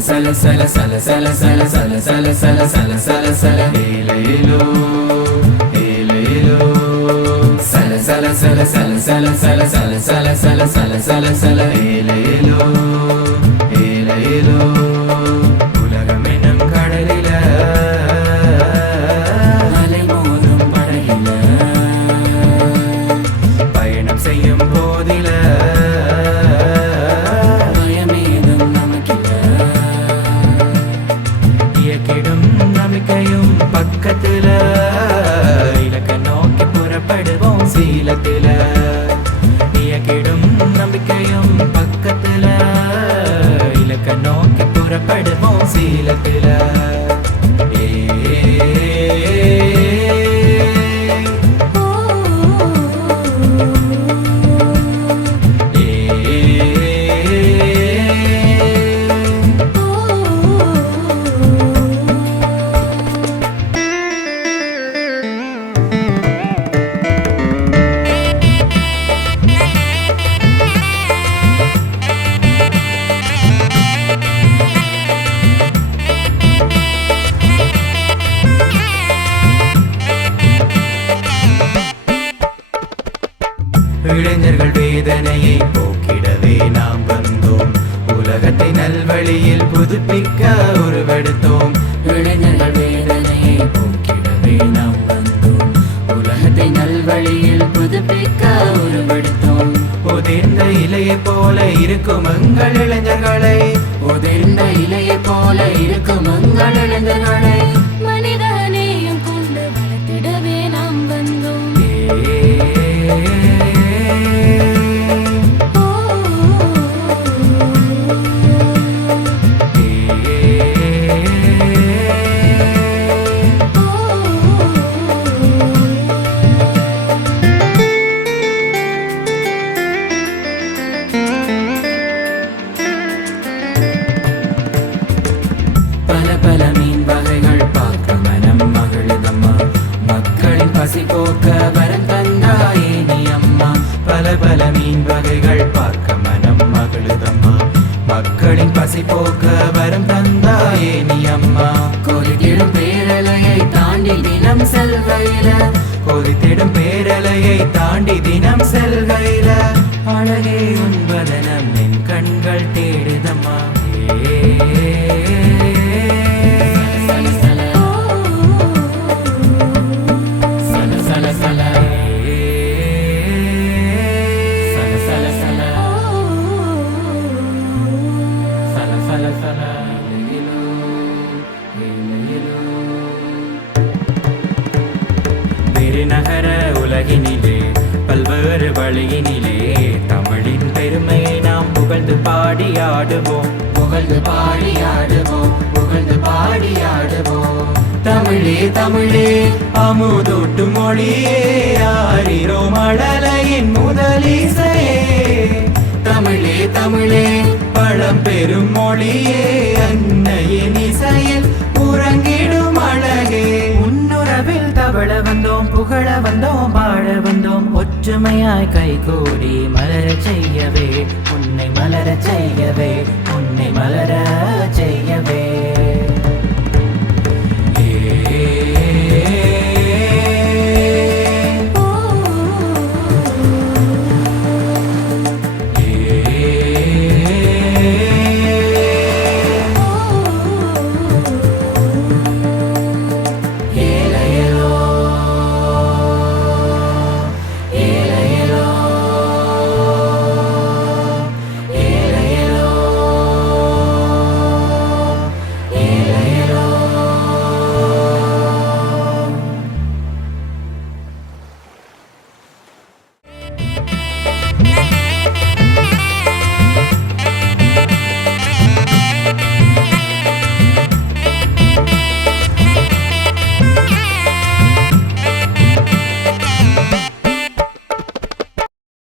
sala sala sala sala sala sala sala sala sala sala sala hello hello sala sala sala sala sala sala sala sala sala sala sala sala hello hello உலகம் என்னும் கடலில அலை மோதும் படகில பயணம் செய்யும் போதில பயமேதும் நமக்கில்ல இயக்கிடும் நம்பிக்கையும் பக்கத்துல இலக்க நோக்கி புறப்படுவோம் சீலத்தில இயக்கிடும் நம்பிக்கையும் பக்கத்துல இலக்க நோக்கி புறப்படுவோம் சீலத்தில இளைஞர்கள் வேதனையை போக்கிடவே நாம் வந்தோம் உலகத்தை நல்வழியில் புதுப்பிக்க உருவெடுத்தோம் இளைஞர்கள் வேதனையை போக்கிடவே நாம் வந்தோம் உலகத்தை நல்வழியில் புதுப்பிக்க உருவெடுத்தோம் உதிர்ந்த இலையை போல இருக்கும் எங்கள் இளைஞர்களை உதிர்ந்த இலையை போல இருக்கும் எங்கள் இளைஞர்களை மனிதநேயம் கொண்டு வளர்த்திடவே நாம் வந்தோம் பல மீன் வகைகள் பார்க்க மனம் மகிழுதம்மா மக்களின் பசி போக்க வரம் தந்தாயே நீ அம்மா பல மீன் வகைகள் பார்க்க மனம் மகிழுதம்மா மக்களின் பசி போக்க வரம் தந்தாயே நீ அம்மா கொதித்திடும் பேரலையை தாண்டி தினம் செல்கையில கொதித்திடும் பேரலையை தாண்டி தினம் செல்கையில அழகே உன்பதனம் என் கண்கள் தேடுதம்மா நகர உலகினிலே பல்வேறு வழியினிலே தமிழின் பெருமையை நாம் புகழ்ந்து பாடியாடுவோம் புகழ்ந்து பாடியாடுவோம் புகழ்ந்து பாடியாடுவோம் தமிழே தமிழே அமுதூட்டு மொழியே ஆரிரோ மழலையின் முதலிசையே தமிழே தமிழே பழம் பெரும் மொழியே அன்னையின் இசையில் உறங்கிடும் அழகே உன்னுறவில் தவழ வந்தோம் புகழ வந்தோம் பாட வந்தோம் ஒற்றுமையாய் கைகூடி மலர செய்யவே உன்னை மலர செய்யவே உன்னை மலர செய்யவே